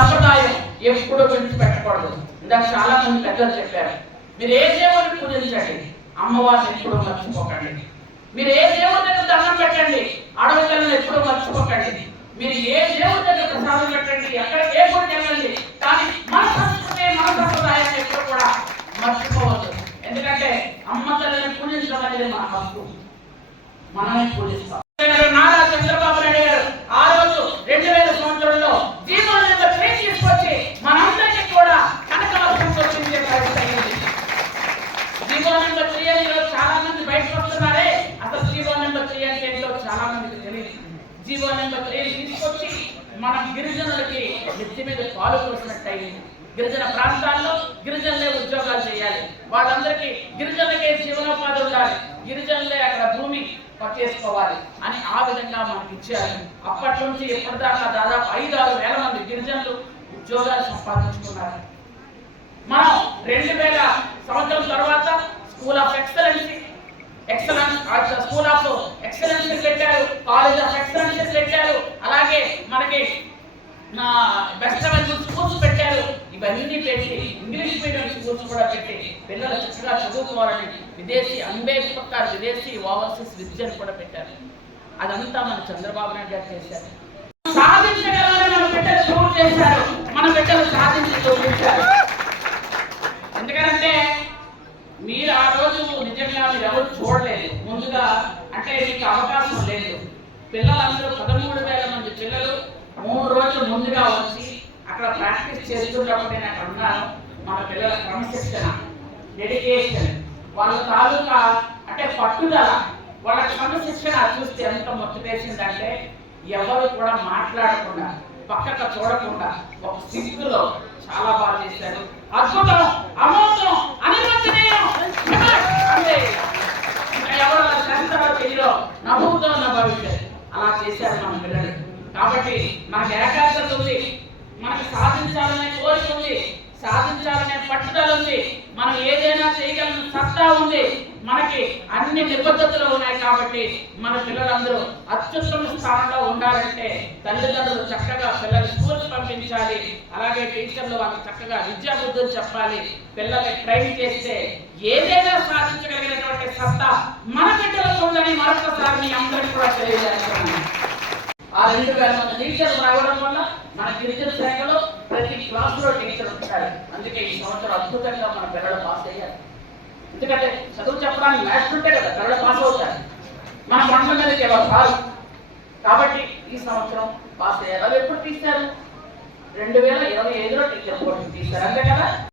సంప్రదాయం ఎప్పుడూ విడిచిపెట్టకూడదు. ఇందాక చాలా మంది పెద్దలు చెప్పారు, మీరు ఏ దేవుడిని పూజించండి, అమ్మవారిని ఎప్పుడూ మర్చిపోకండి. మీరు ఏ దేవుడి దగ్గర దండం పెట్టండి, అడవికలను ఎప్పుడూ మర్చిపోకండి. మీరు ఏ దేవుడి దగ్గర ప్రసాదం పెట్టండి, ఎక్కడ ఏ గుడికి వెళ్ళండి, కానీ మన సంస్కృతి మన సంప్రదాయాన్ని ఎప్పుడు కూడా మర్చిపోవద్దు. ఎందుకంటే అమ్మ తల్లిని పూజించడం అనేది మన హక్కు, మనమే పూజిస్తాం. నారా చంద్రబాబు నాయుడు గారు ఆ రోజు 2000 సంవత్సరంలో జీవన్ నెంబర్ 3 తీసుకొచ్చి మనందరికీ కూడా కనకవర్షంతో చిందే పరిస్థితి అయింది. జీవన్ నెంబర్ 3 అని ఈరోజు చాలా మంది బయటకు వస్తున్నారే, అసలు జీవన్ నెంబర్ 3 అంటే ఏంటో చాలా మందికి తెలియదు. జీవన్ నెంబర్ 3 తీసుకొచ్చి మన గిరిజనులకి నెత్తి మీద పాలు పోసినట్టు అయింది. గిరిజన ప్రాంతాల్లో గిరిజనులే ఉద్యోగాలు చేయాలి, వాళ్ళందరికీ గిరిజనులకే జీవనోపాధి ఉండాలి, గిరిజనులే అక్కడ భూమి పట్టేసుకోవాలి అని ఆ విధంగా మనకి ఇచ్చారు. అప్పటి నుంచి ఇప్పటిదాకా దాదాపు 5-6 వేల మంది గిరిజనులు ఉద్యోగాలు సంపాదించుకున్నారు. మనం 2000 సంవత్సరం తర్వాత స్కూల్ ఆఫ్ ఎక్సలెన్స్ పెట్టారు, కాలేజ్ ఆఫ్ ఎక్సలెన్స్ పెట్టారు, అలాగే మనకి బెస్ట్ అవైలబుల్ స్కూల్స్ పెట్టారు. ఇవన్నీ పెట్టి ఇంగ్లీష్ మీడియం స్కూల్స్ కూడా పెట్టి పిల్లలు చక్కగా చదువుకోవాలని విదేశీ అంబేద్కర్ విదేశీ ఓవర్సీస్ విద్యను కూడా పెట్టారు. అదంతా మన చంద్రబాబు నాయుడు గారు చేశారు. సాధించగలమని మన బిడ్డలు ప్రూవ్ చేశారు, మన బిడ్డలు సాధించి చూపించారు. ఎందుకంటే మీరు ఆ రోజు నిజంగా మీరు ఎవరు చూడలేదు, ముందుగా అంటే మీకు అవకాశం లేదు. పిల్లలందరూ 13,000 మంది పిల్లలు 3 రోజులు ముందుగా వచ్చి అక్కడ ప్రాక్టీస్ చేస్తున్నప్పుడు నేను అక్కడ ఉన్నాను. మన పిల్లల క్రమశిక్షణ, డెడికేషన్, వాళ్ళ తాలూకా అంటే పట్టుదల, వాళ్ళ క్రమశిక్షణ చూస్తే ఎంత మొత్తేసిందంటే ఎవరు కూడా మాట్లాడకుండా పక్కకు చూడకుండా ఒక స్థితిలో చాలా బాగా చేశారు. అద్భుతం, అమోఘం, అనిర్వచనీయం అంటే ఎవరు తెలియలో నవ్వుతో నా భవిష్యత్ అలా చేశారు మన పిల్లలు. కాబట్టి మనకు ఏకాగ్రత ఉంది, మనకు సాధించాలనే కోరిక ఉంది, సాధించాలనే పట్టుదల ఉంది, మనం ఏదైనా చేయగలిగిన సత్తా ఉంది, మనకి అన్ని నిబద్ధతలు ఉన్నాయి. కాబట్టి మన పిల్లలందరూ అత్యుత్తమ స్థానంలో ఉండాలంటే తల్లిదండ్రులు చక్కగా పిల్లలు స్కూల్కి పంపించాలి, అలాగే టీచర్లు వాళ్ళకి చక్కగా విద్యాబుద్ధులు చెప్పాలి. పిల్లల్ని ట్రైన్ చేస్తే ఏదైనా సాధించగలిగినటువంటి సత్తా మన బిడ్డలకు ఉందని మరొకసారి మీ అందరికీ కూడా తెలియజేస్తున్నాను. ఆ 2,000 మంది టీచర్లు రావడం వల్ల మన గిరిజన శాఖలో ప్రతి క్లాసులో టీచర్ ఉంటారు. అందుకే ఈ సంవత్సరం అద్భుతంగా మన పిల్లలు పాస్ అయ్యారు. ఎందుకంటే చదువు చెప్పడానికి మ్యాథ్స్ ఉంటే కదా పిల్లలు పాస్ అవుతారు, మన పంట మీదకి ఎవరు కాదు. కాబట్టి ఈ సంవత్సరం పాస్ అయ్యారు. అవి ఎప్పుడు తీశారు? 2025లో టీచర్ పోటీ తీశారు.